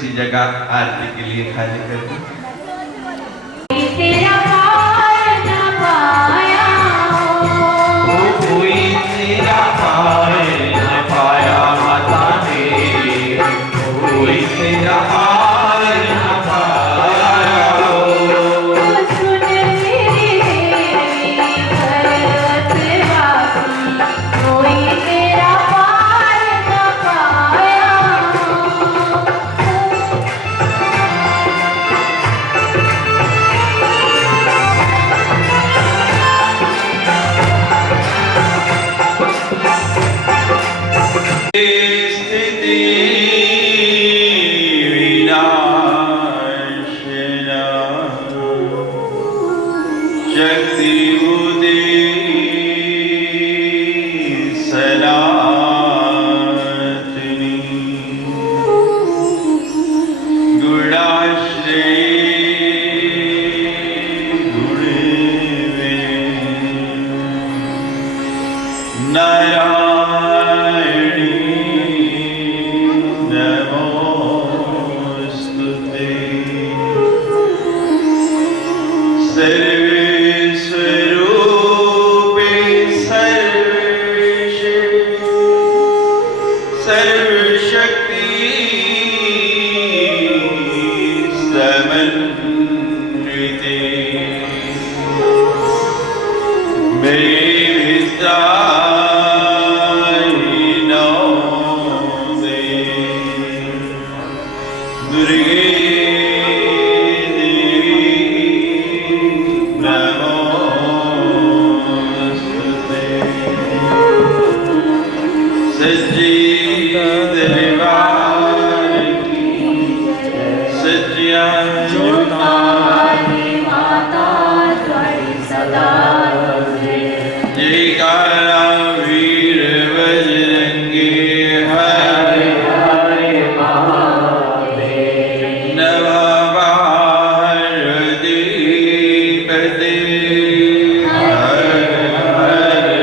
सी जगह आरती के लिए खाली कर दूं। तेरा पार न पाया, कोई तेरा पार न पाया माता मेरी, कोई तेरा पार न पाया। सुन मेरी भरतवासी, कोई तेरा पार न पाया। शक्ति उदे सनातनी गुणाश्रय गुणे नारायणी नमोस्तुते। सर्वेश्वरूपे सर्वेशे सर्वशक्ति समन्विते दुर्गे सच्ची दरबार की सच्चिया माता त्वरि सदा जयकारा वीर बजरंगी हरे हरे महादेव नमः पार्वतीपते हर हर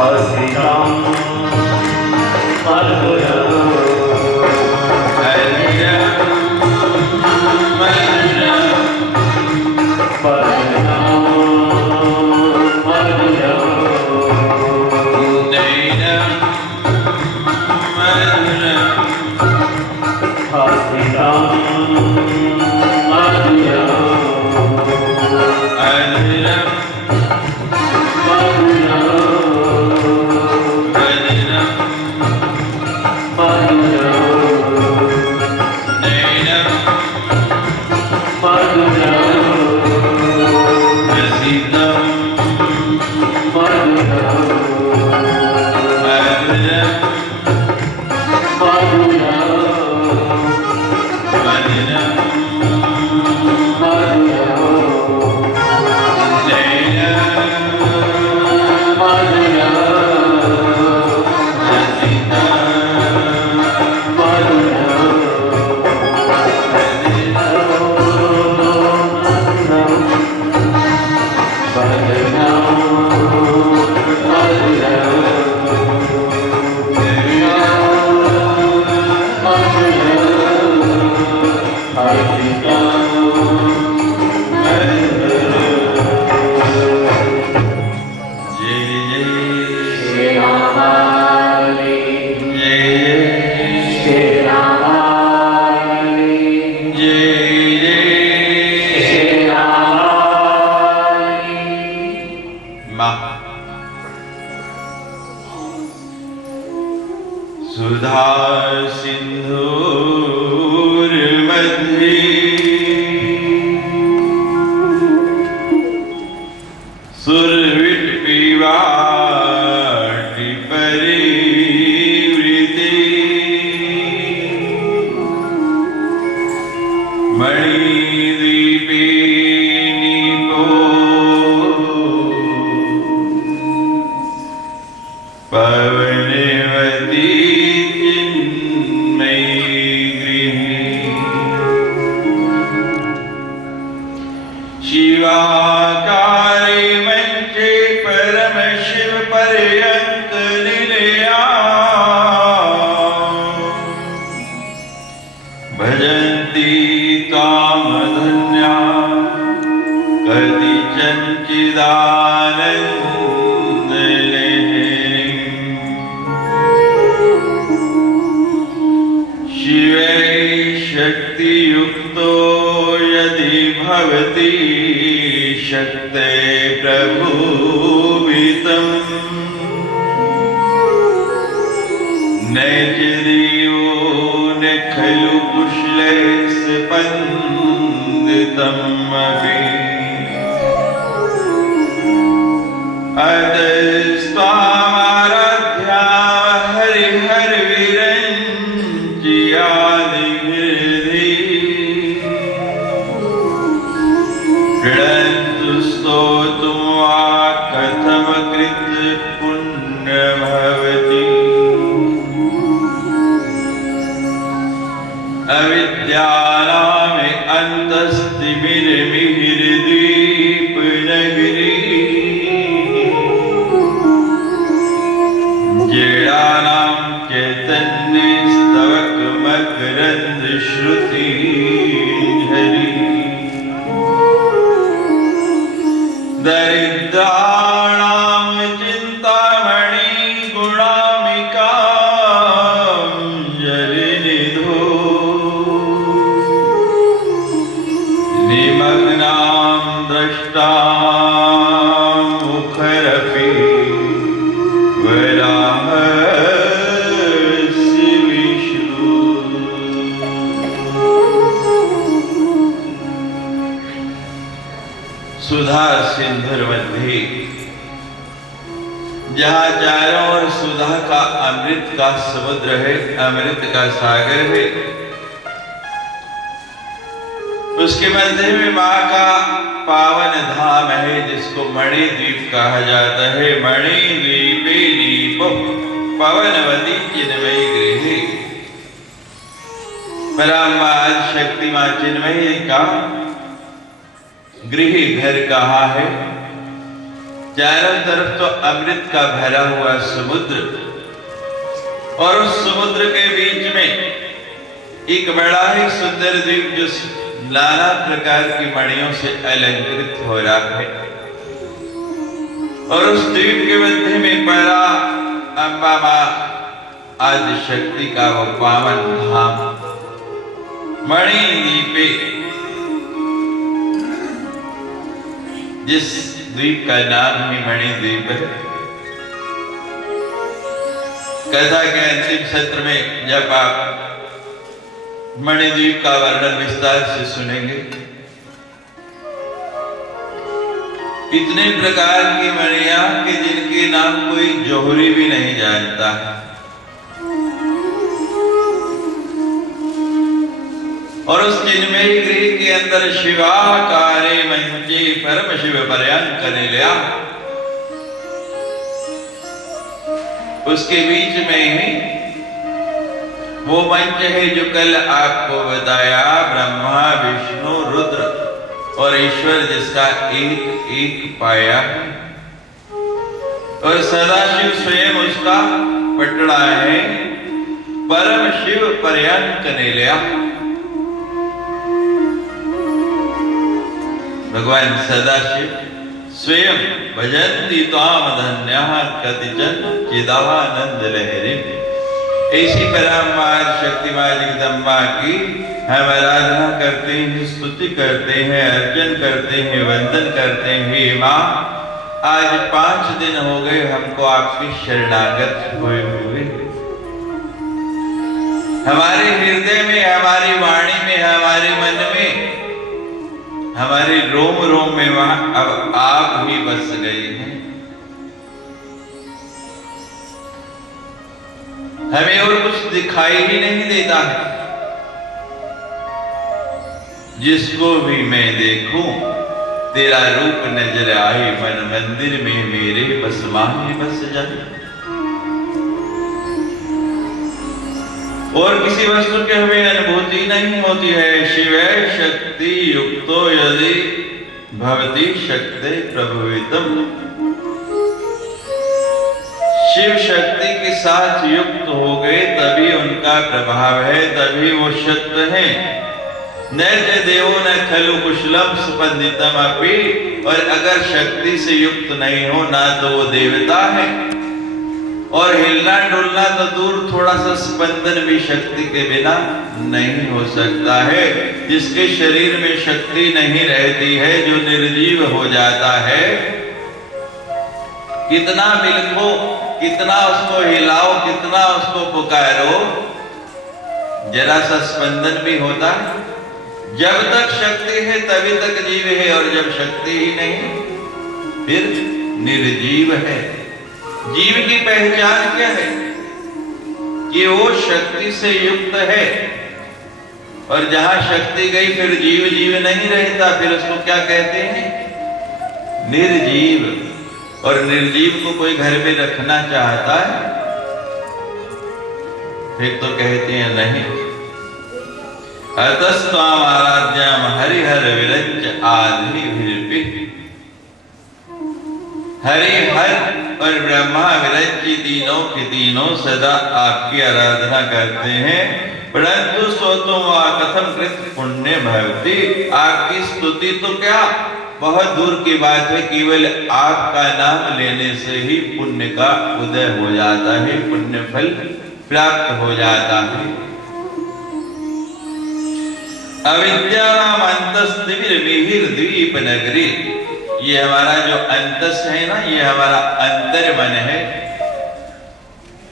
हसितं मधुरम् सुधा सिंधूर मध्ये सुरविट पीवाटी परिवृते मणिद्वीपे निपो पवनवती शिवाकारे मंचे परम शिव पर्यंत निलया भजन्ति ताम धन्या कतिचन चिदानन्द शिवे शक्ति युक्तो यदि भवति शक्ते प्रभुवितम् न च देवो न खलु कुशले स्पन्दितम् अपि अतस्त्वामाराध्या हरिहर विरञ्जियादिभिर्धि ऋणन्तु स्तोतुं वा कथं कृत पुण्य भवति अविद्यानामे अन्तस्तिमिरमिहिरद्वीपनगरी जडानां चैतन्यस्तवकमकरन्दश्रुतिझरी दरिद्राणां चिन्तामणि गुणामिकां जलनिधो निमग्नां द्रष्टां मुखरपि वराहस्य विष्णु सुधा सिंधुर मध्ये जहाँ चारों ओर सुधा का अमृत का समुद्र है, अमृत का सागर है, उसके मध्य में माँ का पावन धाम है जिसको मणिद्वीप कहा जाता है। मणिद्वीपे नीपो पवनवती चिन्मयी गृहे। पराम्बा शक्ति माँ चिन्मयी का गृह घर कहा है। चारों तरफ तो अमृत का भरा हुआ समुद्र, और उस समुद्र के बीच में एक बड़ा ही सुंदर द्वीप जो नाना प्रकार की मणियों से अलंकृत हो रहा है। और उस द्वीप के मध्य में पड़ा अम्बा मां आदि शक्ति का वो पावन धाम मणिद्वीपे, जिस द्वीप का नाम ही मणिद्वीप है। कथा के अंतिम सत्र में जब आप मणिद्वीप का वर्णन विस्तार से सुनेंगे, इतने प्रकार की मणियां कि जिनके नाम कोई जोहरी भी नहीं जानता। और उस चिन्मयी गृह के अंदर शिवाकारे मंचे परम शिव पर्यंक निलया, उसके बीच में ही वो मंच है जो कल आपको बताया, ब्रह्मा विष्णु रुद्र और ईश्वर जिसका एक एक पाया है, और सदाशिव स्वयं उसका पटड़ा है। परम शिव पर्यंक निलया, भगवान सदाशिव स्वयं भजन्ति ताम धन्यः कतिचन चिदानंद लहरी। ऐसी परमार शक्ति मां जगदम्बा की हम आराधना करते हैं, स्तुति करते हैं, अर्चन करते हैं, वंदन करते हैं। मां, आज 5 दिन हो गए हमको आपकी शरणागत हुए हुए। हमारे हृदय में, हमारी वाणी में, हमारे मन में, हमारे रोम रोम में वहां अब आप ही बस गए हैं। हमें और कुछ दिखाई ही नहीं देता है। जिसको भी मैं देखूं तेरा रूप नजर आए, मन मंदिर में मेरे बस माहे बस जाए। और किसी वस्तु की हमें अनुभूति नहीं होती है। शिव शक्ति युक्तो यदि भवति शक्ति प्रभुवितम, शिव शक्ति के साथ युक्त हो गए तभी उनका प्रभाव है, तभी वो सत्य है। नैज देवो न खलु कुशलम स्पंदितम अपि, और अगर शक्ति से युक्त नहीं हो ना तो वो देवता है, और हिलना डुलना तो दूर, थोड़ा सा स्पंदन भी शक्ति के बिना नहीं हो सकता है। जिसके शरीर में शक्ति नहीं रहती है, जो निर्जीव हो जाता है, कितना बिलखो, कितना उसको हिलाओ, कितना उसको पुकारो, जरा सा स्पंदन भी होता है। जब तक शक्ति है तभी तक जीव है, और जब शक्ति ही नहीं फिर निर्जीव है। जीव की पहचान क्या है? कि वो शक्ति से युक्त है, और जहां शक्ति गई फिर जीव जीव नहीं रहता, फिर उसको क्या कहते हैं? निर्जीव। और निर्जीव को कोई घर में रखना चाहता है? फिर तो कहते हैं नहीं। अतस्त्वाम आराध्याम हरिहर विरंच आदि विरपि, हरिहर और ब्रह्मा विरंची तीनों के तीनों सदा आपकी आराधना करते हैं। परंतु सो तुम कथम कृत पुण्य भवति, आपकी स्तुति तो क्या, बहुत दूर की बात है। केवल आपका नाम लेने से ही पुण्य का उदय हो जाता है, पुण्य फल प्राप्त हो जाता है। अविद्यानाम अंतस्तिमिर द्वीप नगरी, ये हमारा जो अंतस है ना, ये हमारा अंतर मन है।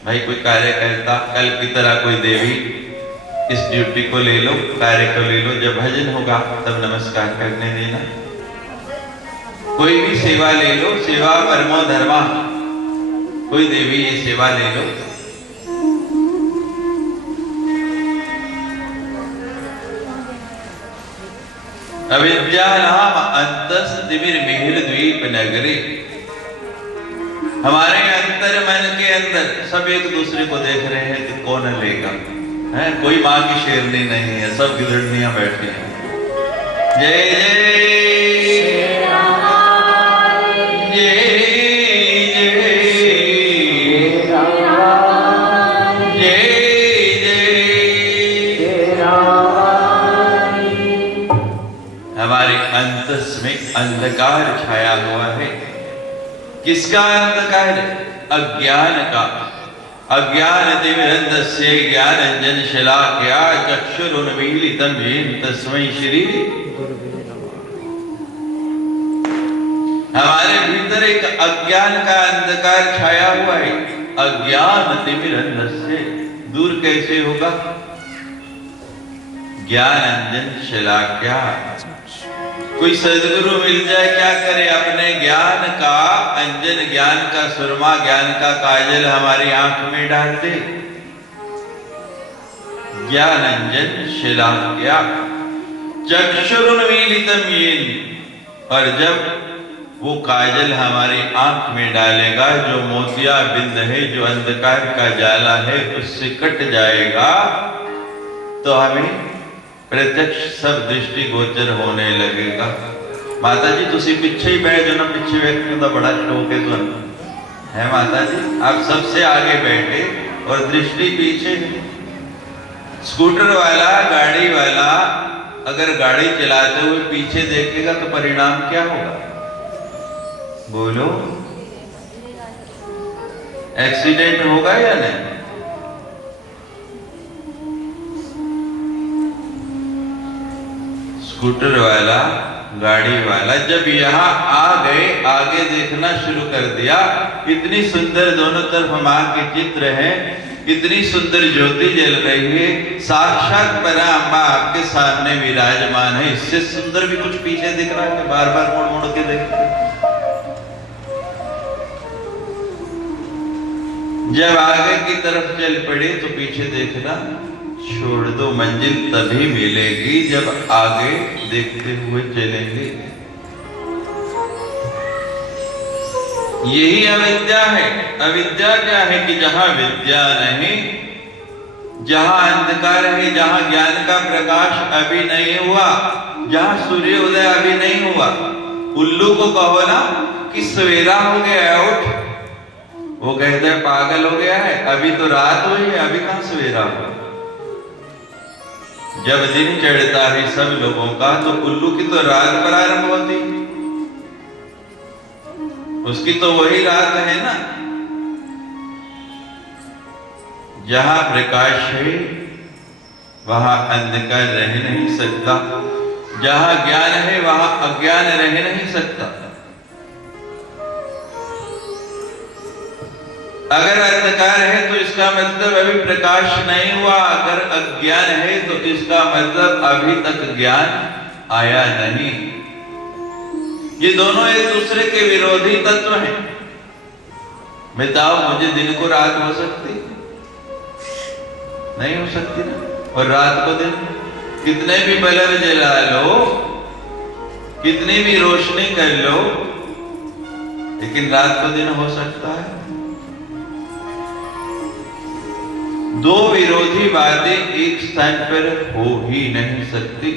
भाई कोई कार्य करता, कल की तरह कोई देवी इस ड्यूटी को ले लो, कार्य को ले लो, जब भजन होगा तब नमस्कार करने देना। कोई भी सेवा ले लो, सेवा परमो धर्मा, कोई देवी ये सेवा ले लो। अविद्या नाम अंतस्तिमिर मिहिर द्वीप नगरी, हमारे अंतर मन के अंदर सब एक दूसरे को देख रहे हैं कि कौन लेगा, है कोई माँ की शेरनी नहीं है, सब गिदड़नियां बैठी हैं। जय जय जय रस में अंधकार छाया हुआ है। किसका अंधकार? अज्ञान का। अज्ञानतिमिरन्धस्य ज्ञानाञ्जनशलाकया चक्षुरुन्मीलितं येन तस्मै श्री। हमारे भीतर एक अज्ञान का अंधकार छाया हुआ है। अज्ञानतिमिरन्धस्य दूर कैसे होगा? ज्ञानाञ्जनशलाकया। कोई सदगुरु मिल जाए, क्या करे? अपने ज्ञान का अंजन, ज्ञान का सुरमा, ज्ञान का काजल हमारी आंख में डाल दे। ज्ञान अंजन शलाकया चक्षुरुन्मीलितं येन। और जब वो काजल हमारी आंख में डालेगा, जो मोतिया बिंद है, जो अंधकार का जाला है, उससे कट जाएगा, तो हमें प्रत्यक्ष सब दृष्टि गोचर होने लगेगा। माता जी तुसी पीछे ही बैठ जाओ ना, पीछे बैठने का बड़ा शौक है तुम्हें, है माता जी? आप सबसे आगे बैठे और दृष्टि पीछे। स्कूटर वाला, गाड़ी वाला अगर गाड़ी चलाते हुए पीछे देखेगा तो परिणाम क्या होगा? बोलो, एक्सीडेंट होगा या नहीं? स्कूटर वाला, गाड़ी वाला जब यहाँ आ गए, आगे देखना शुरू कर दिया, इतनी सुंदर दोनों तरफ मां के चित्र हैं, इतनी सुंदर ज्योति जल रही है, साक्षात पराम्बा आपके सामने विराजमान है। इससे सुंदर भी कुछ पीछे दिख रहा है? बार बार मुड़ मुड़ के देखते। जब आगे की तरफ चल पड़े तो पीछे देखना छोड़ दो। मंजिल तभी मिलेगी जब आगे देखते हुए चलेंगे। यही अविद्या है। अविद्या क्या है? कि जहां विद्या नहीं, जहां अंधकार है, जहां ज्ञान का प्रकाश अभी नहीं हुआ, जहां सूर्योदय अभी नहीं हुआ। उल्लू को कहो ना कि सवेरा हो गया है, उठ, वो कहता है पागल हो गया है, अभी तो रात हुई है, अभी कहां सवेरा हुआ। जब दिन चढ़ता है सब लोगों का, तो उल्लू की तो रात प्रारंभ होती, उसकी तो वही रात है ना। जहां प्रकाश है वहां अंधकार रह नहीं सकता, जहां ज्ञान है वहां अज्ञान रह नहीं सकता। अगर अंधकार है तो इसका मतलब अभी प्रकाश नहीं हुआ, अगर अज्ञान है तो इसका मतलब अभी तक ज्ञान आया नहीं। ये दोनों एक दूसरे के विरोधी तत्व हैं। बताओ, मुझे दिन को रात हो सकती? नहीं हो सकती ना। और रात को दिन, कितने भी बल्ब जला लो, कितनी भी रोशनी कर लो, लेकिन रात को दिन हो सकता है? दो विरोधी बातें एक स्थान पर हो ही नहीं सकती।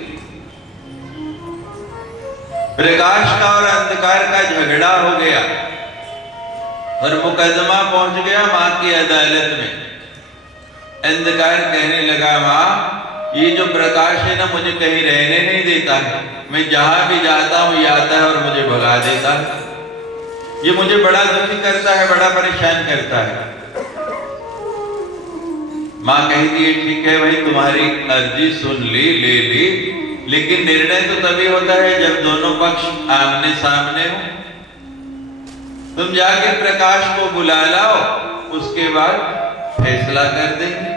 प्रकाश का और अंधकार का झगड़ा हो गया और मुकदमा पहुंच गया मां की अदालत में। अंधकार कहने लगा, मां ये जो प्रकाश है ना, मुझे कहीं रहने नहीं देता है, मैं जहां भी जाता हूं ये आता है और मुझे भगा देता है, ये मुझे बड़ा दुखी करता है, बड़ा परेशान करता है। मां कहती है, ठीक है भाई, तुम्हारी अर्जी सुन ली, ले ली, लेकिन निर्णय तो तभी होता है जब दोनों पक्ष आमने सामने हो। तुम जाके प्रकाश को बुला लाओ, उसके बाद फैसला कर देंगे।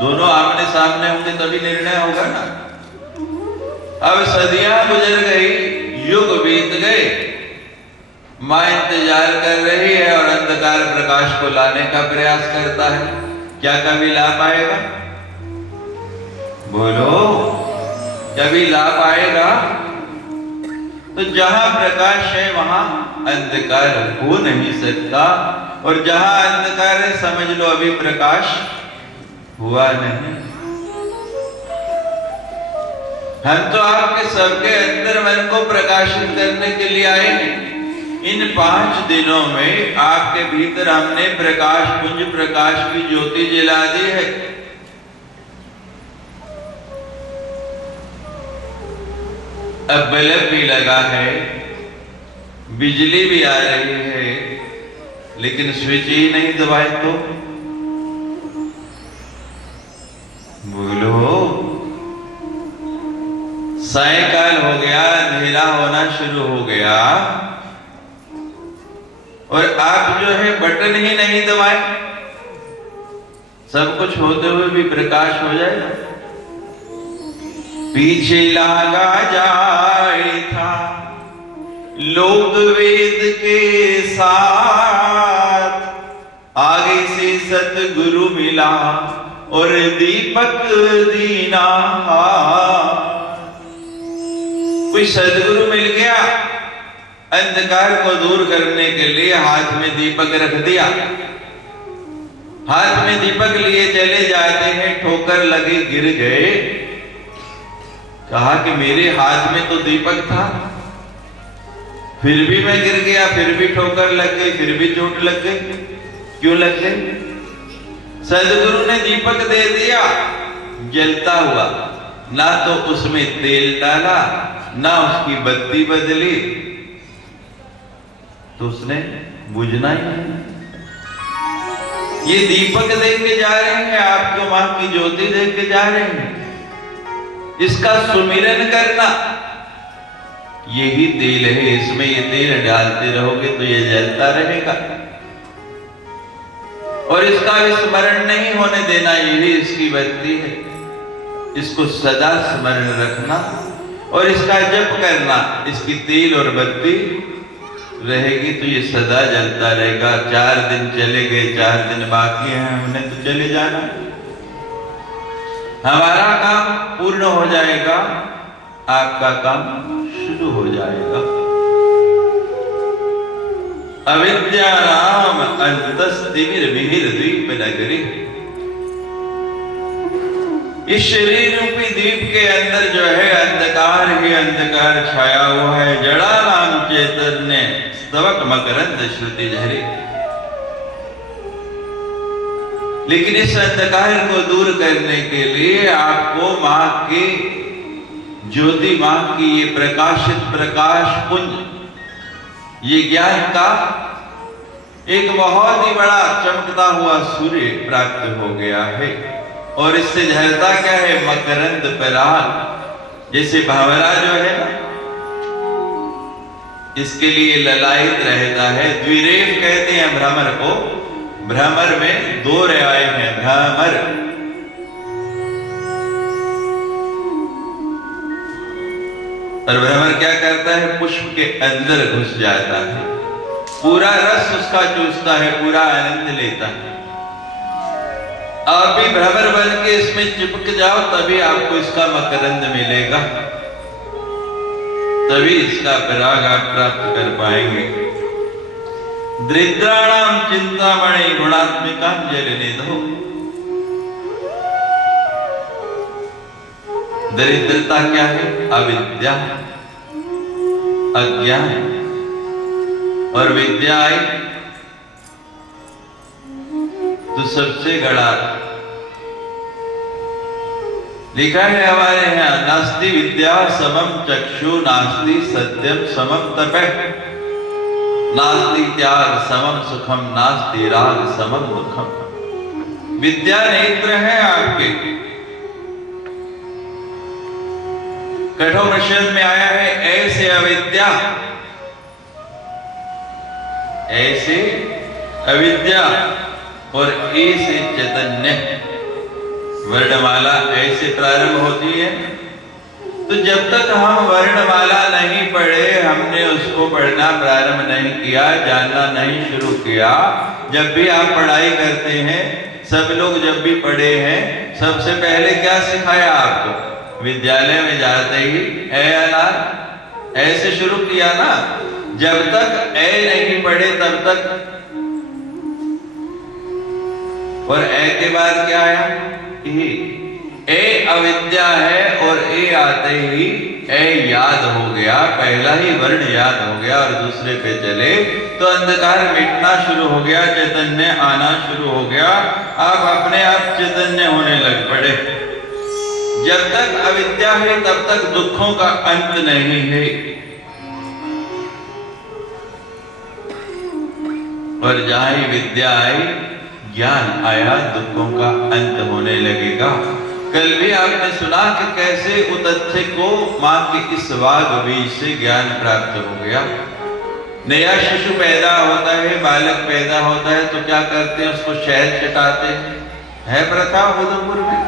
दोनों आमने सामने होंगे तभी निर्णय होगा ना। अब सदियां गुजर गई, युग बीत गए, मां इंतजार कर रही है और अंधकार प्रकाश को लाने का प्रयास करता है। क्या कभी ला पाएगा? बोलो, कभी ला पाएगा? तो जहां प्रकाश है वहां अंधकार हो नहीं सकता, और जहां अंधकार है समझ लो अभी प्रकाश हुआ नहीं। हम तो आपके सबके अंदर मन को प्रकाशित करने के लिए आए हैं। इन 5 दिनों में आपके भीतर हमने प्रकाश पुंज, प्रकाश की ज्योति जला दी है। अब बल्ब भी लगा है, बिजली भी आ रही है, लेकिन स्विच ही नहीं दबाए तो बोलो। सायंकाल हो गया, अंधेरा होना शुरू हो गया और आप जो है बटन ही नहीं दबाए, सब कुछ होते हुए भी प्रकाश हो जाए। पीछे लागा जाए था लोक वेद के साथ, आगे से सतगुरु मिला और दीपक दीना। कोई सदगुरु मिल गया, अंधकार को दूर करने के लिए हाथ में दीपक रख दिया। हाथ में दीपक लिए चले जाते हैं, ठोकर लगी, गिर गए। कहा कि मेरे हाथ में तो दीपक था, फिर भी मैं गिर गया, फिर भी ठोकर लग गई, फिर भी चोट लग गई। क्यों लग गई? सदगुरु ने दीपक दे दिया जलता हुआ, ना तो उसमें तेल डाला, ना उसकी बत्ती बदली, तो उसने बुझना ही नहीं। ये दीपक देख के जा रहे हैं, आपको मां की ज्योति देख के जा रहे हैं, इसका सुमिरन करना यही तेल है। इसमें ये तेल डालते रहोगे तो ये जलता रहेगा और इसका विस्मरण नहीं होने देना, यही इसकी बत्ती है। इसको सदा स्मरण रखना और इसका जप करना। इसकी तेल और बत्ती रहेगी तो ये सदा जलता रहेगा। 4 दिन चले गए, 4 दिन बाकी हैं, हमने तो चले जाना। हमारा काम पूर्ण हो जाएगा, आपका काम शुरू हो जाएगा। अविद्यानाम अंतस्तिमिरमिहिर द्वीप नगरी। इस शरीर रूपी द्वीप के अंदर जो है अंधकार ही अंधकार छाया हुआ है। जड़ा नाम चैतन्य स्तवक मकरंद श्रुति झरी। लेकिन इस अंधकार को दूर करने के लिए आपको मां की ज्योति, मां की ये प्रकाशित प्रकाश पुंज, ये ज्ञान का एक बहुत ही बड़ा चमकता हुआ सूर्य प्राप्त हो गया है। और इससे झरता क्या है? मकरंद पराग। जैसे भंवरा जो है इसके लिए ललायित रहता है। द्विरेफ कहते हैं भ्रमर को। भ्रमर में 2 रेवाएं हैं। भ्रमर और भ्रमर क्या करता है? पुष्प के अंदर घुस जाता है, पूरा रस उसका चूसता है, पूरा आनंद लेता है। आप भी भ्रमर बन के इसमें चिपक जाओ, तभी आपको इसका मकरंद मिलेगा, तभी इसका पराग आप प्राप्त कर पाएंगे। दरिद्राणाम चिंतामणि गुणात्मिका जलनिधो। दरिद्रता क्या है? अविद्या, अज्ञान। और विद्या आई तो सबसे बड़ा लिखा है हमारे यहां, नास्ति विद्या समम चक्षु, नास्ति सत्यम समम तपः, नास्ति त्याग समम सुखम, नास्ति राग समम दुखम। विद्या नेत्र है आपके। कठोपनिषद में आया है, ऐसे अविद्या, ऐसे अविद्या और ऐसे चैतन्य। वर्णमाला ऐसे प्रारंभ होती है। तो जब तक हम वर्णमाला नहीं पढ़े, हमने उसको पढ़ना प्रारंभ नहीं किया, जानना नहीं शुरू किया। जब भी आप पढ़ाई करते हैं, सब लोग जब भी पढ़े हैं, सबसे पहले क्या सिखाया आपको? विद्यालय में जाते ही ए अनार ऐसे शुरू किया ना। जब तक ए नहीं पढ़े तब तक। और ए के बाद क्या आया? ए अविद्या है और ए आते ही ए याद हो गया, पहला ही वर्ण याद हो गया और दूसरे पे चले तो अंधकार मिटना शुरू हो गया, चैतन्य आना शुरू हो गया। आप अपने आप चैतन्य होने लग पड़े। जब तक अविद्या है तब तक दुखों का अंत नहीं है, और जहां ही विद्या आई, ज्ञान आया, दुखों का अंत होने लगेगा। कल भी आपने सुना कि कैसे उतथ्य को मां के इस वाग बीज से ज्ञान प्राप्त हो गया। नया शिशु पैदा होता है, बालक पैदा होता है, तो क्या करते हैं, उसको शहद चटाते हैं। है प्रथा उधमपुर में,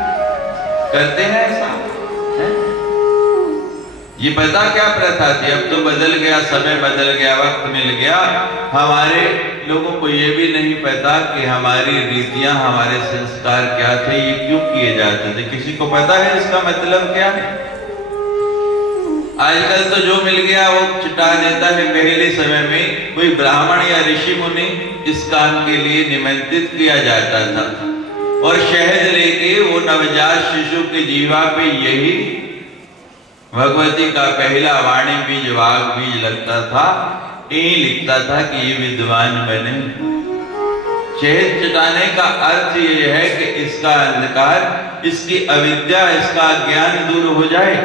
करते हैं ऐसा है? ये पता क्या प्रथा थी? अब तो बदल गया, समय बदल गया, वक्त मिल गया। हमारे लोगों को ये भी नहीं पता कि हमारी रीतियां, हमारे संस्कार क्या थे, ये क्यों किए जाते थे। किसी को पता है इसका मतलब क्या है? आजकल तो जो मिल गया वो चिटा देता है। पहले समय में कोई ब्राह्मण या ऋषि मुनि इस काम के लिए निमंत्रित किया जाता था, और शहद लेके वो नवजात शिशु के जीवा पे यही भगवती का पहला वाणी बीज, वाग बीज लगता था। यही लिखता था कि ये विद्वान बने। शहद चटाने का अर्थ ये है कि इसका अंधकार, इसकी अविद्या, इसका ज्ञान दूर हो जाए।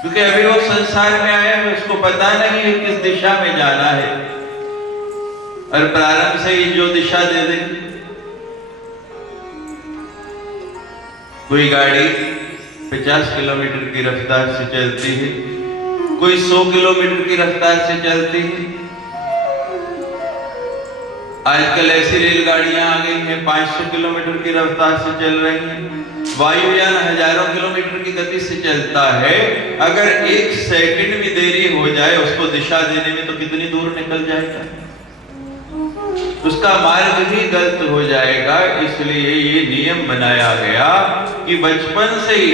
क्योंकि अभी वो संसार में आया है, उसको पता नहीं है किस दिशा में जाना है, और प्रारंभ से ही जो दिशा दे दे। कोई गाड़ी 50 किलोमीटर की रफ्तार से चलती है, कोई 100 किलोमीटर की रफ्तार से चलती है। आजकल ऐसी रेलगाड़ियां आ गई हैं 500 किलोमीटर की रफ्तार से चल रही हैं। वायुयान हजारों किलोमीटर की गति से चलता है। अगर 1 सेकंड भी देरी हो जाए उसको दिशा देने में, तो कितनी दूर निकल जाएगा, उसका मार्ग ही गलत हो जाएगा। इसलिए ये नियम बनाया गया कि बचपन से ही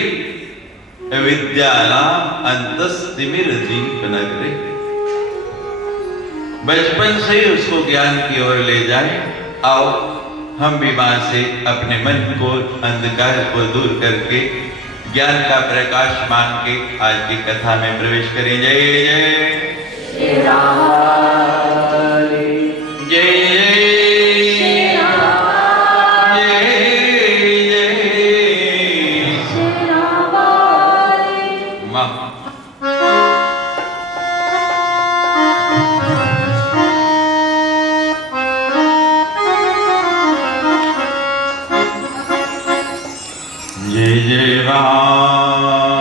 विद्यानाम अंतस्तिमिरदीपनगरे, बचपन से ही उसको ज्ञान की ओर ले जाए। आओ हम भी मां से अपने मन को, अंधकार को दूर करके ज्ञान का प्रकाश मांग के आज की कथा में प्रवेश करें। जय जय श्री राम, जय श्री राम, जय श्री राम। मां। जय जय राम,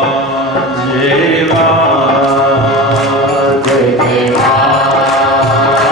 जय राम, जय राम,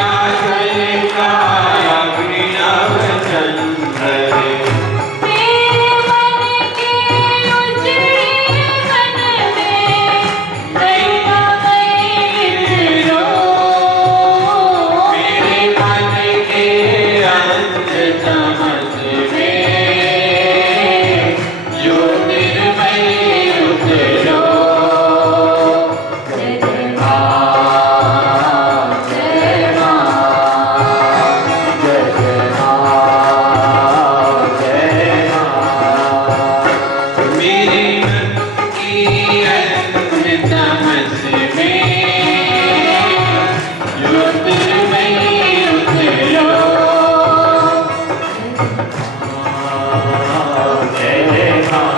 आश्रय का अभिनव चंद्र रे। मेरे मन के उजड़े मन में गंगा में रो। मेरे मन के अंत तमस में ज्योतिर्मय उतरो। जय जय माँ, जय माँ, जय जय माँ, जय माँ। मेरे मन की अंत तमस में ज्योतिर्मय उतरो। जय जय माँ,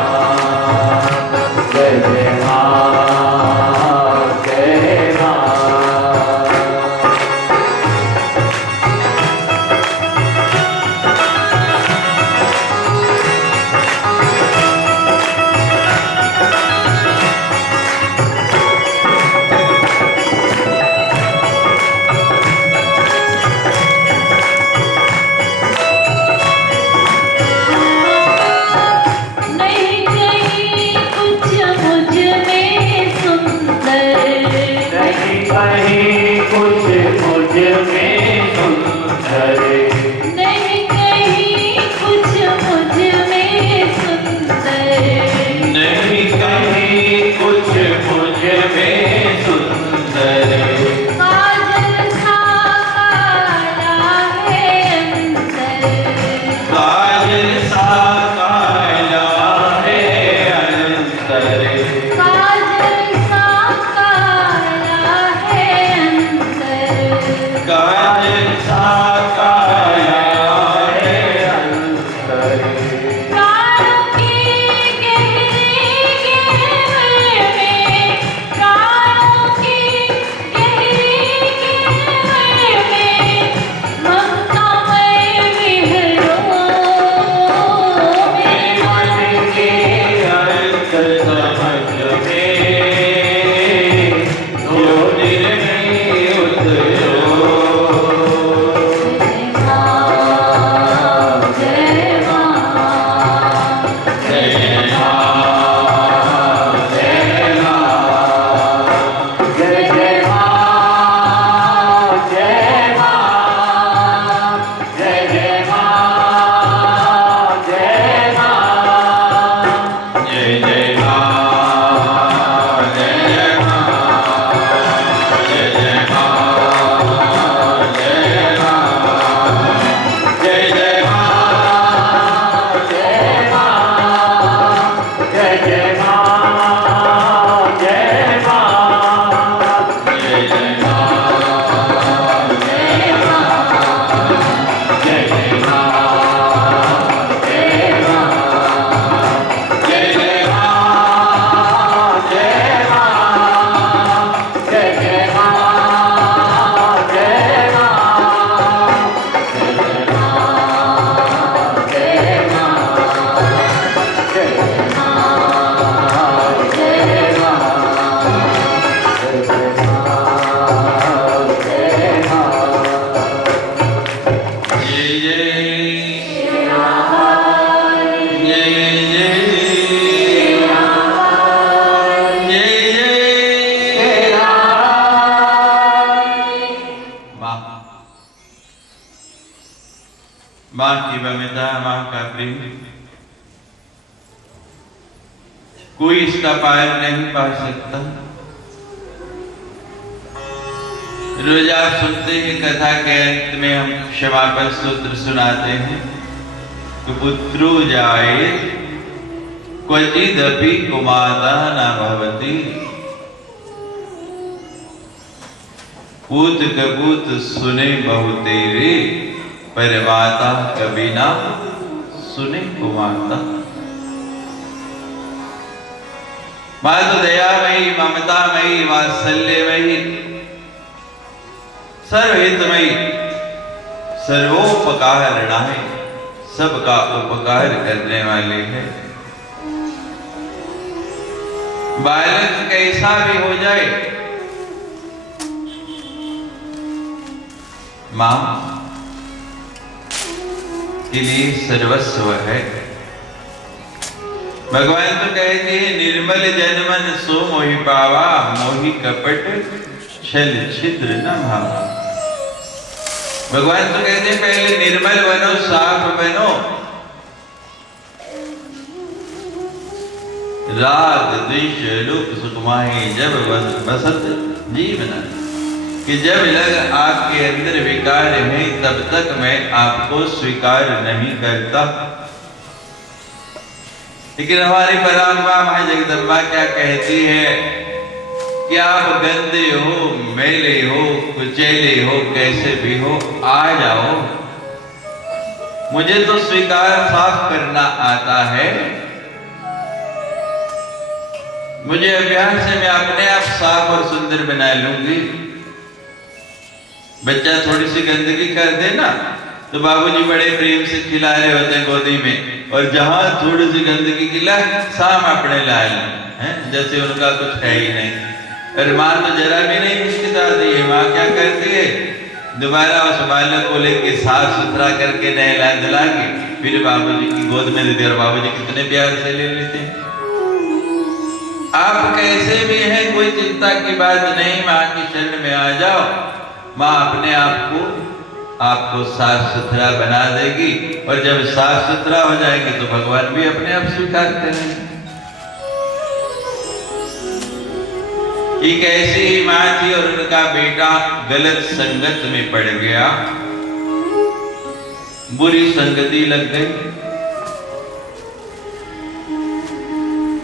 जय जय माँ, जय माँ। नहीं कहीं कुछ मुझ में सुंदर, नहीं कहीं कुछ मुझ में सुंदर, नहीं कहीं कुछ मुझ में सुंदर। नहीं कहीं कुछ मुझ में सुंदर। काजल सा काला है अंतर, काजल सा काला है अंतर। काजल सा काला है अंतर। काजल सा काला है अंतर। प्राणों की गहरी गहरे में, प्राणों की गहरी गहरे में ममतामय विहरो। मेरे मन के अंत तमस में ज्योतिर्मय उतरो। जय माँ, जय माँ, जय माँ, जय माँ। जय जय माँ, जय माँ, जय जय माँ, जय माँ। जय जय माँ, जय जय माँ, जय जय माँ, जय माँ। जय जय माँ, जय माँ, जय जय माँ, जय माँ। जय जय माँ, जय माँ, जय जय माँ, जय माँ। जय जय माँ, जय माँ, जय जय माँ, जय माँ। जय माँ, जय माँ, जय माँ, जय माँ, जय माँ। जय जय माँ की ममता, माँ का प्रेम कोई इसका पार नहीं पा सकता। रोज आप सुनते हैं कथा के अंत में हम क्षमापण सूत्र सुनाते हैं कि पुत्रो जाए क्वचिदपि कुमाता न भवति। पूत कपूत सुने बहु तेरे, पर माता कभी ना सुने कुमाता। माँ तो दयामयी, ममतामयी, वात्सल्यमयी, सर्वहितमयी, सर्वोपकारणाय, सबका उपकार करने वाले हैं। बालक कैसा भी हो जाए, मां के लिए सर्वस्व है। भगवान तो कहते हैं निर्मल जनमन सो मोहि पावा, मोहि कपट छल छिद्र न भावा। भगवान तो कहते हैं पहले निर्मल बनो, साफ बनो, राग द्वेष लोक सुख माहि जब बसत जीवन, कि जब लग आपके अंदर विकार है तब तक मैं आपको स्वीकार नहीं करता। लेकिन हमारी पराम्बा मां जगदम्बा क्या कहती है कि आप गंदे हो, मैले हो, कुचैले हो, कैसे भी हो, आ जाओ, मुझे तो स्वीकार साफ करना आता है। मुझे अभ्यास से मैं अपने आप साफ और सुंदर बना लूंगी। बच्चा थोड़ी सी गंदगी कर दे ना तो बाबूजी बड़े प्रेम से खिला रहे होते हैं गोदी में, और जहां थोड़ी सी गंदगी खिला साम अपने लाल हैं, जैसे उनका कुछ है ही नहीं। और मां तो जरा भी नहीं हिचकिचाती है। मां क्या करती है, दोबारा उस बालक को लेके साफ सुथरा करके नहला धुला के फिर बाबूजी की गोद में देती, और बाबूजी कितने प्यार से ले लेते हैं। आप कैसे भी हैं, कोई चिंता की बात नहीं, मां की शरण में आ जाओ, मां अपने आप को आपको साफ सुथरा बना देगी। और जब साफ सुथरा हो जाएगी तो भगवान भी अपने आप स्वीकार करेंगे। एक ऐसी ही मां थी और उनका बेटा गलत संगत में पड़ गया, बुरी संगति लग गई।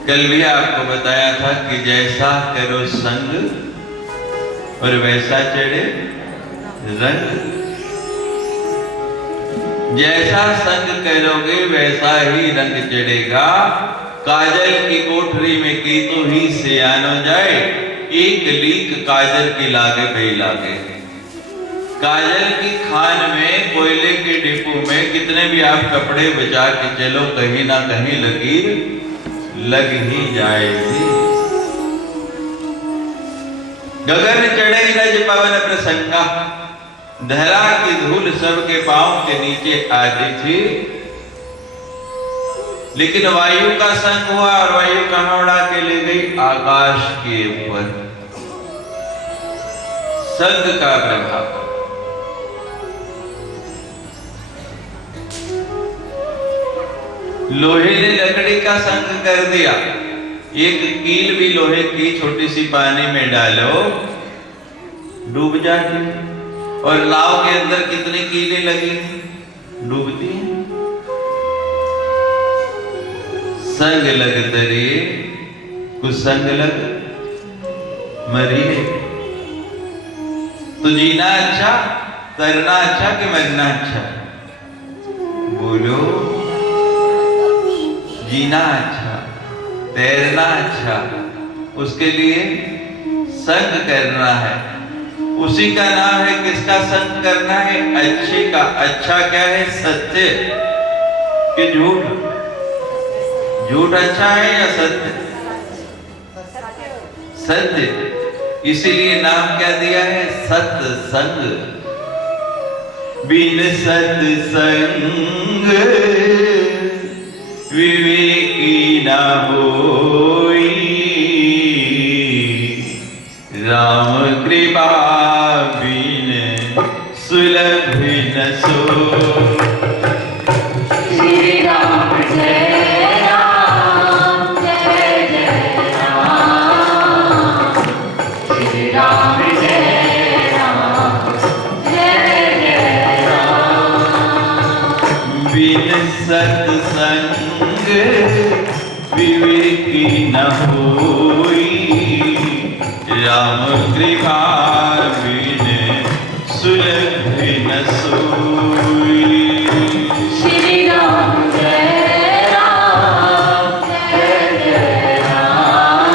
कल भी आपको बताया था कि जैसा करो संग और वैसा चढ़े रंग। जैसा संग करोगे वैसा ही रंग चढ़ेगा। काजल की कोठरी में की तो ही सियान हो जाए, एक लीक काजल की लागे भई लागे। काजल की खान में, कोयले के डिपो में कितने भी आप कपड़े बचा के चलो, कहीं ना कहीं लकीर लग ही जाएगी। गगन चढ़े रज पवन प्रसंगा, धरा की धूल सबके पांव के नीचे आती थी। लेकिन वायु का संग हुआ और वायु कहां उड़ा के ले गई, आकाश के ऊपर। संग का प्रभाव। लोहे ने लकड़ी का संग कर दिया। एक कील भी लोहे की छोटी सी पानी में डालो डूब जाती, और नाव के अंदर कितनी कीलें लगी डूबती हैं। संग लग तरिए कुसंग लग मरिए। तो जीना अच्छा, करना अच्छा कि मरना अच्छा? बोलो। जीना अच्छा, तैरना अच्छा, उसके लिए संग करना है। उसी का नाम है, किसका संग करना है? अच्छे का। अच्छा क्या है? सत्य कि झूठ? झूठ अच्छा है या सत्य? सत्य। इसीलिए नाम क्या दिया है? सत्संग। बिन सत्संग विवेकी ना होई, राम कृपा बिन सुलभ न सो। श्री राम जय राम, जय जय राम। श्री राम जय राम, जय जय राम। बिन सत्संग विवेकी न होई, राम कृपा बिन सुलभ न सोई। श्री राम जय राम, जय जय राम।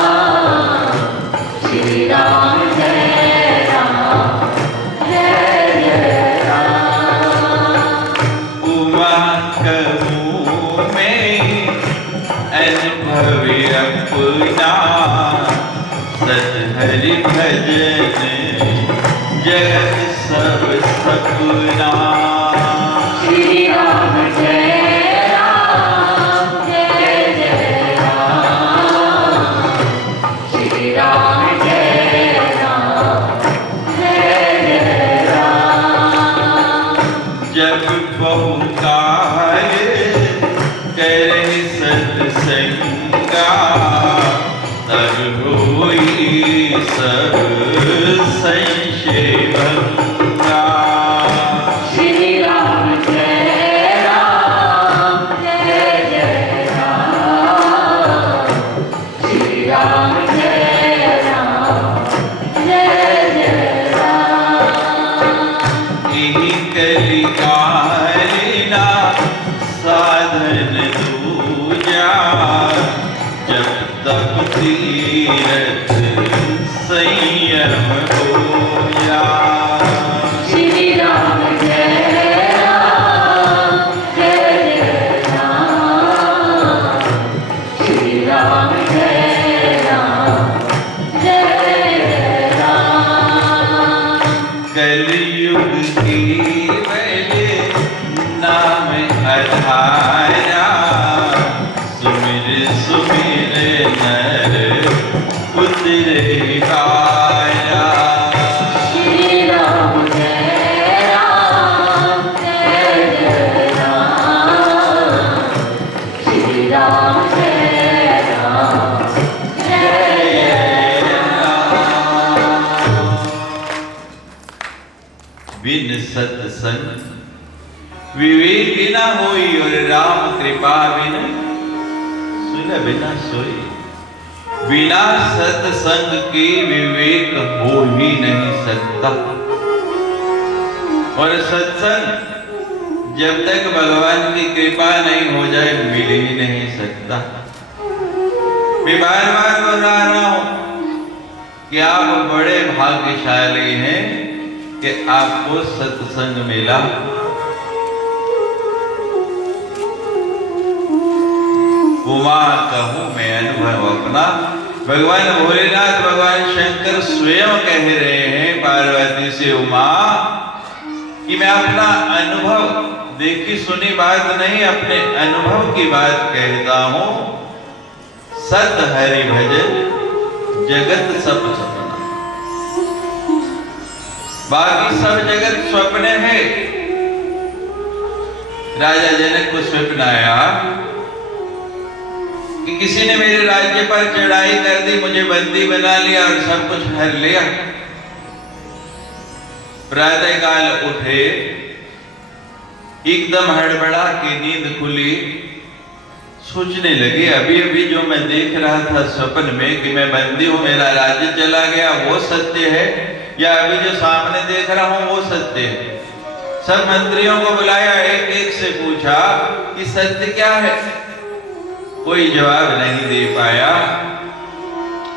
श्री राम जय राम, जय जय राम। उमा कहूँ मैं अनुभव अपना, सत हरि भजन जगत सब सकुशल। बहुकाल करे सत्संगा, तब होई सब संशय भंगा। श्री राम जय राम जय जय राम, श्री राम जय राम जय जय राम। यही कलिकालिना साधन दूजा, जब तक तीरथ संयम होया। श्री राम जय राम जय जय राम, श्री राम जय राम जय जय राम। कलयुग केवल नाम आधारा, सुमिर सुमिर नर उतरे पाया। श्री राम जय राम जय जय राम, श्री राम जय राम जय जय राम। बिन सत्संग विवेक न होई, और राम कृपा बिन सुन बिना सोई। बिना सत्संग के विवेक हो ही नहीं सकता, और सत्संग जब तक भगवान की कृपा नहीं हो जाए मिल ही नहीं सकता। मैं बार बार दोहरा हूं कि आप बड़े भाग्यशाली हैं कि आपको सत्संग मिला। उमा कहूं मैं अनुभव अपना, भगवान भोलेनाथ भगवान शंकर स्वयं कह रहे हैं पार्वती से, उमा कि मैं अपना अनुभव, देखी सुनी बात नहीं, अपने अनुभव की बात कहता हूं। सत हरि भजन जगत सब सपना, बाकी सब जगत स्वप्न है। राजा जनक को स्वप्न आया कि किसी ने मेरे राज्य पर चढ़ाई कर दी, मुझे बंदी बना लिया और सब कुछ हर लिया। प्रातः काल उठे, एकदम हड़बड़ा के नींद खुली, सोचने लगे अभी अभी जो मैं देख रहा था स्वप्न में कि मैं बंदी हूं, मेरा राज्य चला गया, वो सत्य है, या अभी जो सामने देख रहा हूं वो सत्य है। सब मंत्रियों को बुलाया, एक एक से पूछा कि सत्य क्या है। कोई जवाब नहीं दे पाया।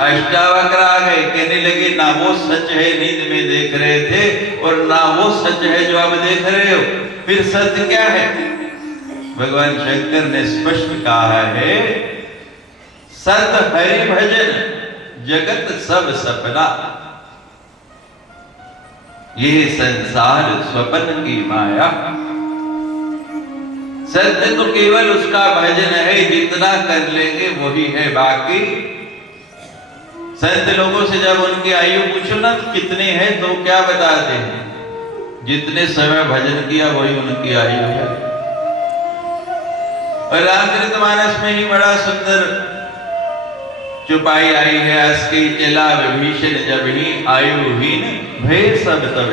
अष्टावक्र आ गए, कहने लगे ना वो सच है नींद में देख रहे थे, और ना वो सच है जो अब देख रहे हो, फिर सत्य क्या है। भगवान शंकर ने स्पष्ट कहा है, सत हरि भजन जगत सब सपना, ये संसार स्वप्न की माया। सत्य तो केवल उसका भजन है, जितना कर लेंगे वही है बाकी। संत लोगों से जब उनकी आयु पूछो ना कितनी है, तो क्या बताते हैं, जितने समय भजन किया वही उनकी आयु है। और रामचरितमानस में ही बड़ा सुंदर चुपाई आई है, अस्की चला विभीषण जब ही आयुहीन भय सब तब,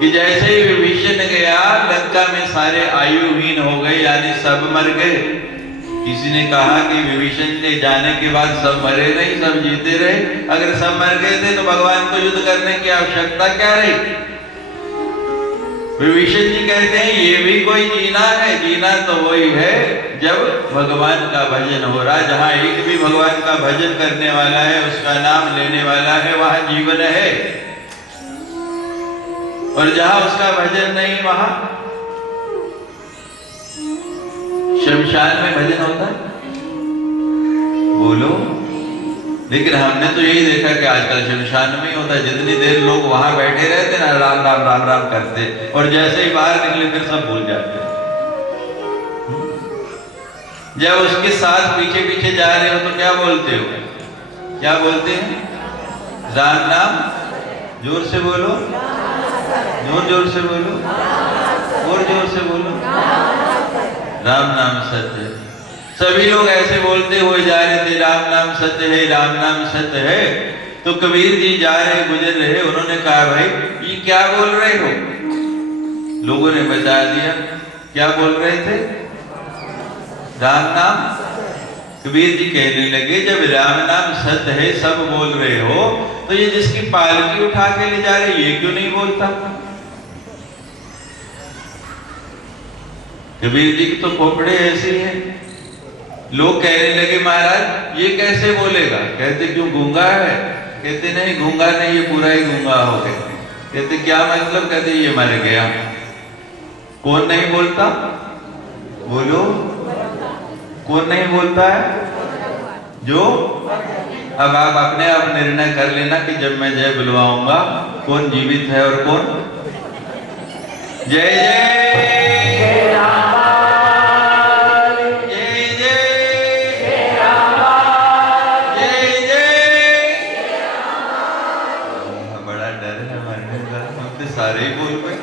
कि जैसे ही विभीषण गया लंका में सारे आयुहीन हो गए, यानी सब मर गए। किसी ने कहा कि विभीषण के जाने के बाद सब मरे नहीं, सब जीते रहे। अगर सब मर गए थे तो भगवान को युद्ध करने की आवश्यकता क्या रही। विभीषण जी कहते हैं ये भी कोई जीना है, जीना तो वही है जब भगवान का भजन हो रहा। जहां एक भी भगवान का भजन करने वाला है, उसका नाम लेने वाला है, वहां जीवन है। और जहां उसका भजन नहीं, वहां शमशान में भजन होता है, बोलो। लेकिन हमने तो यही देखा कि आजकल शमशान में ही होता है। जितनी देर लोग वहां बैठे रहते ना, राम राम राम राम करते, और जैसे ही बाहर निकले फिर सब भूल जाते। जब उसके साथ पीछे पीछे जा रहे हो तो क्या बोलते हो, क्या बोलते हैं? राम राम, जोर से बोलो, जोर जोर से बोलो। और जोर से बोलो। राम नाम सत्य है। सभी लोग ऐसे बोलते हुए जा रहे थे, राम नाम सत्य है, राम नाम सत्य है। तो कबीर जी जा रहे गुजर रहे, उन्होंने कहा भाई ये क्या बोल रहे हो? लोगों ने बता दिया क्या बोल रहे थे, राम नाम। कबीर जी कहने लगे जब राम नाम सत्य है, सब बोल रहे हो, तो ये जिसकी पालकी उठा के ले जा रहे ये क्यों नहीं बोलता? कबीर जी की तो खोपड़े ऐसे हैं। लोग कहने लगे महाराज ये कैसे बोलेगा? कहते क्यों गूंगा है? कहते नहीं गूंगा नहीं, ये पूरा ही गूंगा हो गया। कहते क्या मतलब? कहते ये मर गया। कौन नहीं बोलता? बोलो, कौन नहीं बोलता है? जो। अब आप अपने आप निर्णय कर लेना कि जब मैं जय बुलवाऊंगा कौन जीवित है और कौन। जय जय राम, जय जय राम, जय जय। बड़ा डर है मरने का, हम तो सारे ही बोल गए।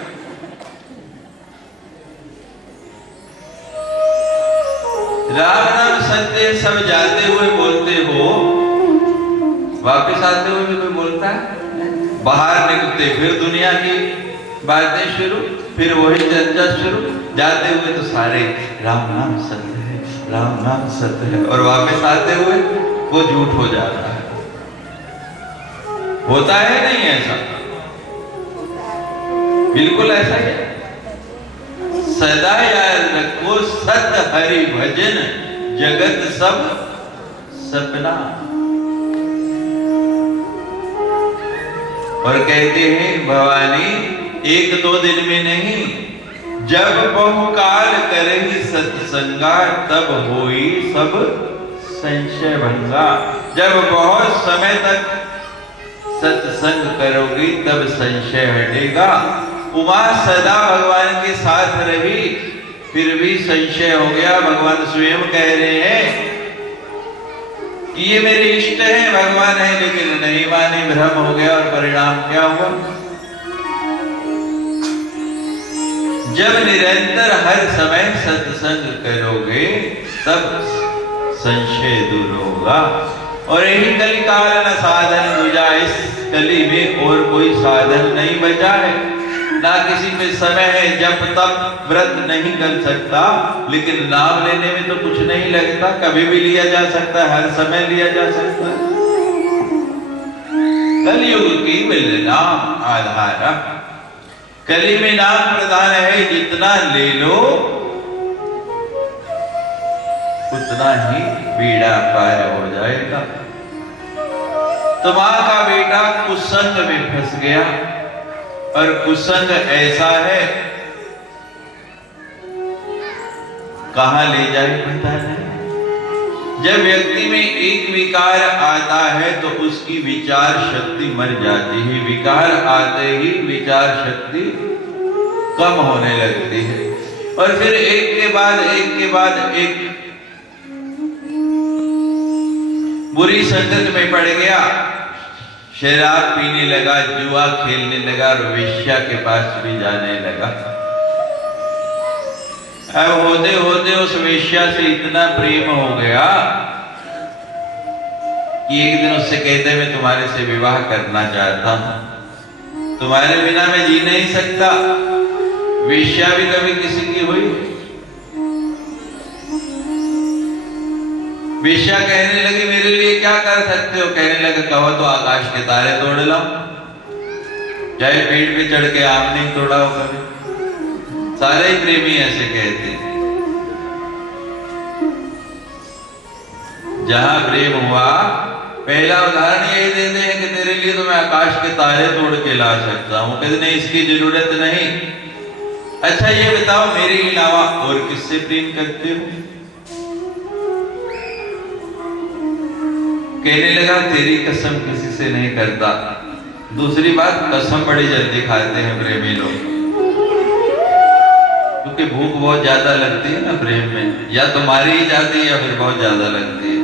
राम नाम सत्य, सब जाते हुए बोलते हो, वापस आते हुए भी कोई बोलता है? बाहर निकलते फिर दुनिया की बातें शुरू, फिर वही चर्चा शुरू। जाते हुए तो सारे राम नाम सत्य है, राम नाम सत्य है, और वापस आते हुए वो झूठ हो जाता है। होता है नहीं ऐसा? बिल्कुल ऐसा ही है। सदा याद रखो सत्य हरि भजन, जगत सब सपना। और कहते हैं भवानी एक दो दिन में नहीं, जब बहुकाल करेंगे सत्संगा, तब होई सब संशय भंगा। जब बहुत समय तक सत्संग करोगी तब संशय हटेगा। उमा सदा भगवान के साथ रही, फिर भी संशय हो गया। भगवान स्वयं कह रहे हैं कि ये मेरे इष्ट हैं, भगवान है, लेकिन नहीं माने, भ्रम हो गया। और परिणाम क्या हुआ? जब निरंतर हर समय सत्संग करोगे तब संशय दूर होगा। और यही कलिकाल न साधन दूजा, इस कली में और कोई साधन नहीं बचा है। ना किसी पे समय है, जब तक व्रत नहीं कर सकता, लेकिन नाम लेने में तो कुछ नहीं लगता। कभी भी लिया जा सकता है, हर समय लिया जा सकता है। कलयुग की केवल नाम आधारा। कली में नाम प्रधान है, जितना ले लो उतना ही बेड़ा पार हो जाएगा। तो मां का बेटा कुसंग में फंस गया, और कुसंग ऐसा है कहां ले जाए पता नहीं। जब व्यक्ति में एक विकार आता है तो उसकी विचार शक्ति मर जाती है। विकार आते ही विचार शक्ति कम होने लगती है, और फिर एक के बाद एक बुरी संगत में पड़ गया। शराब पीने लगा, जुआ खेलने लगा, और वेश्या के पास भी जाने लगा। अब होते होते उस वेश्या से इतना प्रेम हो गया कि एक दिन उससे कहते मैं तुम्हारे से विवाह करना चाहता हूं, तुम्हारे बिना मैं जी नहीं सकता। वेश्या भी कभी किसी की हुई? वेश्या कहने लगी मेरे लिए क्या कर सकते हो? कहने लगे कहो तो आकाश के तारे तोड़ लाओ, चाहे पेड़ पे चढ़ के आम नहीं तोड़ा हो कभी। सारे ही प्रेमी ऐसे कहते हैं। जहां प्रेम हुआ, पहला उदाहरण यही देते हैं कि तेरे लिए तो मैं आकाश के तारे तोड़ के ला सकता हूं। कहते नहीं, इसकी जरूरत नहीं। अच्छा ये बताओ मेरे अलावा और किससे प्रेम करते हो? कहने लगा तेरी कसम किसी से नहीं करता। दूसरी बात, कसम बड़ी जल्दी खाते हैं प्रेमी लोग, क्योंकि भूख बहुत ज्यादा लगती है ना प्रेम में। या तो मारी ही जाती है या फिर बहुत ज्यादा लगती है।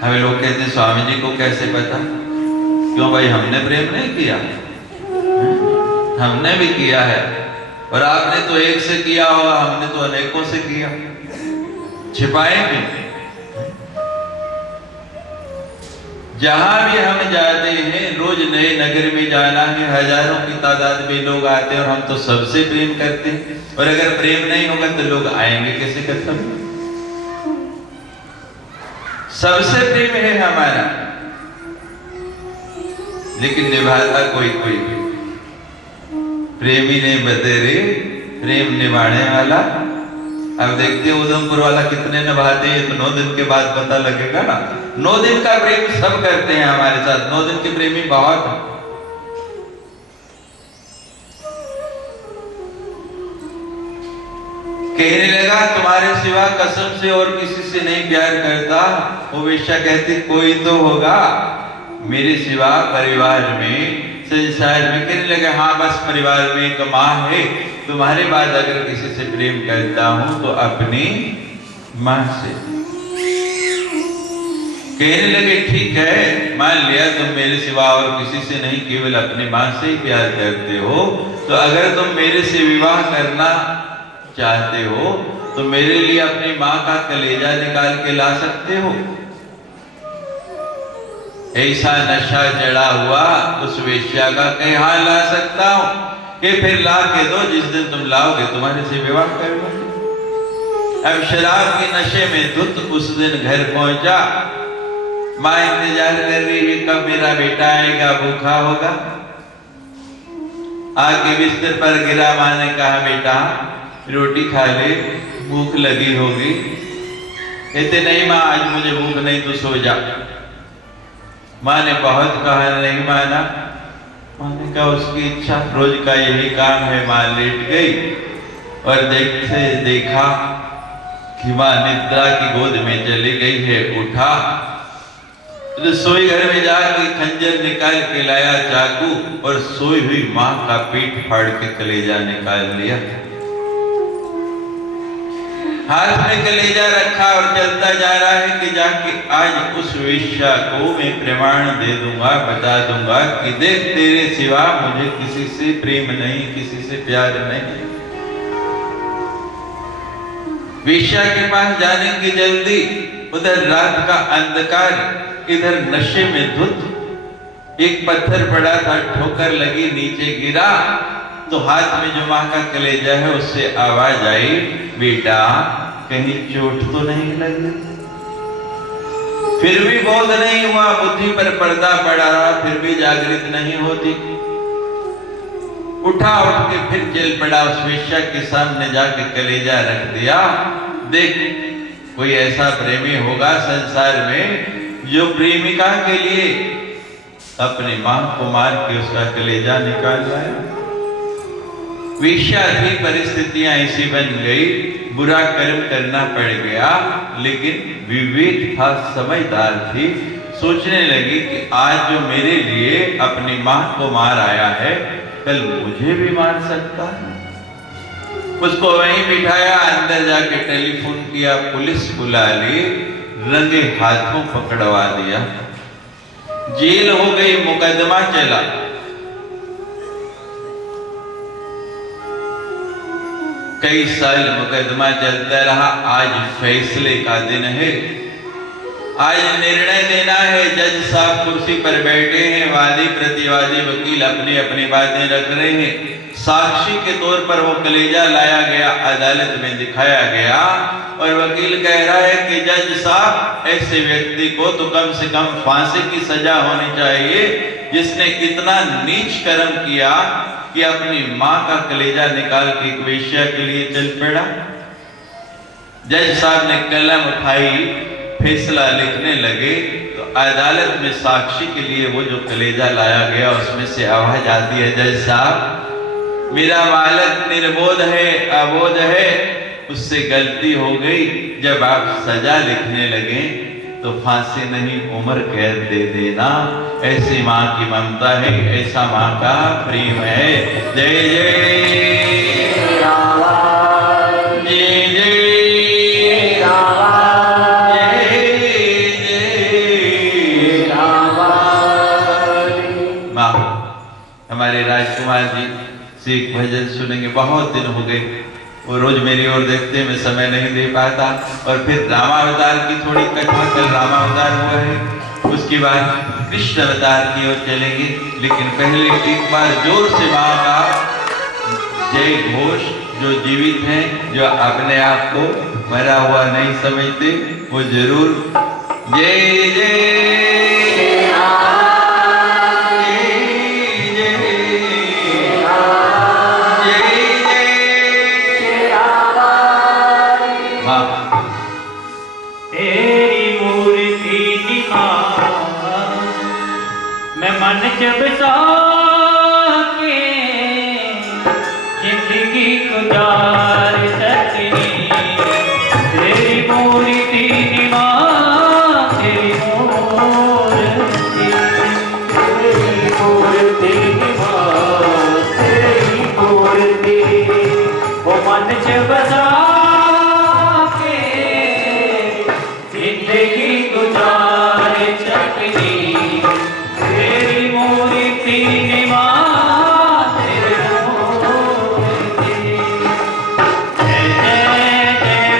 हमें लोग कहते हैं स्वामी जी को कैसे पता? क्यों भाई, हमने प्रेम नहीं किया? हमने भी किया है, और आपने तो एक से किया होगा, हमने तो अनेकों से किया। छिपाए क्यों? जहां भी हम जाते हैं, रोज नए नगर में जाना है, हजारों की तादाद में लोग आते हैं और हम तो सबसे प्रेम करते हैं, और अगर प्रेम नहीं होगा तो लोग आएंगे कैसे? कसम, सबसे प्रेम है हमारा, लेकिन निभाता कोई कोई। प्रेमी ने बतेरे प्रेम निभाने वाला। अब देखते हैं उधमपुर वाला कितने निभाते हैं, तो 9 दिन के बाद पता लगेगा ना। 9 दिन का प्रेम सब करते हैं हमारे साथ, 9 दिन के प्रेमी बहुत हैं। कहने लगा तुम्हारे सिवा कसम से और किसी से नहीं प्यार करता। वो वेश्या कहती कोई तो होगा मेरे सिवा परिवार में, संसार में। कहने लगे हाँ बस परिवार में एक माँ है, तुम्हारे बाद अगर किसी से प्रेम करता हूं तो अपनी माँ से। कहने लगे ठीक है, मान लिया तुम मेरे सिवा और किसी से नहीं, केवल अपनी माँ से ही प्यार करते हो, तो अगर तुम मेरे से विवाह करना चाहते हो तो मेरे लिए अपनी माँ का कलेजा निकाल के ला सकते हो। ऐसा नशा चढ़ा हुआ उस वेश्या का कहाँ ला सकता हूं कि फिर ला के दो, जिस दिन तुम लाओगे तुम्हारे से विवाह करूंगा। अब शराब के नशे में धुत उस दिन घर पहुंचा। माँ इंतजार कर रही है कब मेरा बेटा आएगा, भूखा होगा। आके बिस्तर पर गिरा, माँ ने कहा बेटा रोटी खा ले, भूख लगी होगी। कहते नहीं माँ आज मुझे भूख नहीं, तो सो जा। माँ ने बहुत कहा, नहीं माना। माँ ने कहा उसकी इच्छा, रोज का यही काम है। माँ लेट गई और देखा कि माँ निद्रा की गोद में चली गई है। उठा, रसोई घर में जाके खंजर निकाल के लाया, चाकू, और सोई हुई माँ का पेट फाड़ के कलेजा निकाल लिया। हाथ में कलेजा रखा और चलता जा रहा है कि जाके आज उस वेश्या को मैं प्रमाण दे दूंगा, बता दूंगा कि देख तेरे सिवा मुझे किसी से प्रेम नहीं, किसी से प्यार नहीं। वेश्या के पास जाने की जल्दी, उधर रात का अंधकार, इधर नशे में धुत। एक पत्थर पड़ा था, ठोकर लगी, नीचे गिरा तो हाथ में जो माँ का कलेजा है उससे आवाज आई, बेटा कहीं चोट तो नहीं लगी। फिर भी बोध नहीं हुआ, बुद्धि पर पर्दा पड़ा रहा, फिर भी जागृत नहीं होती। उठा, उठ के फिर चल पड़ा, उस वेश्या के सामने जाके कलेजा रख दिया। देख कोई ऐसा प्रेमी होगा संसार में जो प्रेमिका के लिए अपनी मां को मार के उसका कलेजा निकाल लाया। वेश्या थी, परिस्थितियां ऐसी बन गई, बुरा कर्म करना पड़ गया, लेकिन विवेक था, समझदार थी। सोचने लगी कि आज जो मेरे लिए अपनी मां को मार आया है, कल मुझे भी मार सकता है। उसको वहीं बिठाया, अंदर जाके टेलीफोन किया, पुलिस बुला ली, रंगे हाथों पकड़वा दिया। जेल हो गई, मुकदमा चला। कई साल मुकदमा चलता रहा। आज फैसले का दिन है, आज निर्णय देना है। जज साहब कुर्सी पर बैठे हैं, वादी प्रतिवादी वकील अपनी अपनी बातें रख रहे हैं। साक्षी के तौर पर वो कलेजा लाया गया, अदालत में दिखाया गया, और वकील कह रहा है कि जज साहब ऐसे व्यक्ति को तो कम से कम फांसी की सजा होनी चाहिए, जिसने इतना नीच कर्म किया कि अपनी मां का कलेजा निकाल के एक वेश्या के लिए चल पड़ा। जज साहब ने कलम उठाई, फैसला लिखने लगे, तो अदालत में साक्षी के लिए वो जो कलेजा लाया गया उसमें से आवाज आती है, जज साहब मेरा बालक निर्बोध है, अबोध है, उससे गलती हो गई। जब आप सजा लिखने लगे तो फांसी नहीं उम्र कैद दे देना। ऐसी माँ की ममता है, ऐसा माँ का प्रेम है। जय जय राम, जय जय हमारे राजकुमार जी से एक भजन सुनेंगे। बहुत दिन हो गए, वो रोज मेरी ओर देखते, मैं समय नहीं दे पाता। और फिर रामावतार की थोड़ी कथा, कल रामावतार हुआ है, उसके बाद कृष्ण अवतार की ओर चलेंगे। लेकिन पहले एक बार जोर से माँ का जय घोष, जो जीवित हैं, जो अपने आप को मरा हुआ नहीं समझते, वो जरूर जय जय तेरी मूर्ति निहार मैं मन च बसा के जिंदगी गुजार सकनी। तेरी मूर्ति निहार, तेरी मूर्ति निहार, तेरी मूर्ति वो मन च बसा जिंदगी गुजार सकनी। तेरी मूर्ति निवास, तेरी मूर्ति। जय जय जय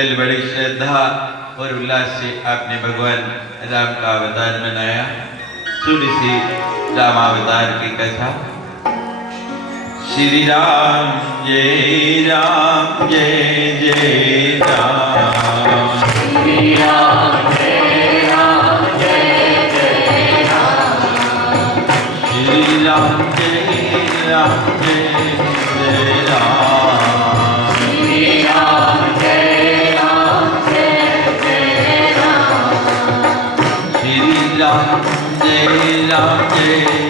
कल बड़ी श्रद्धा और उल्लास से आपने भगवान राम का अवतार मनाया। सुन सी रामावतार की कथा। श्री राम जय राम जय जय राम। श्री राम जय राम जय जय राम। श्री राम जय राम जय जय राम। श्री राम जय राम जय जय राम। श्री राम जय राम जय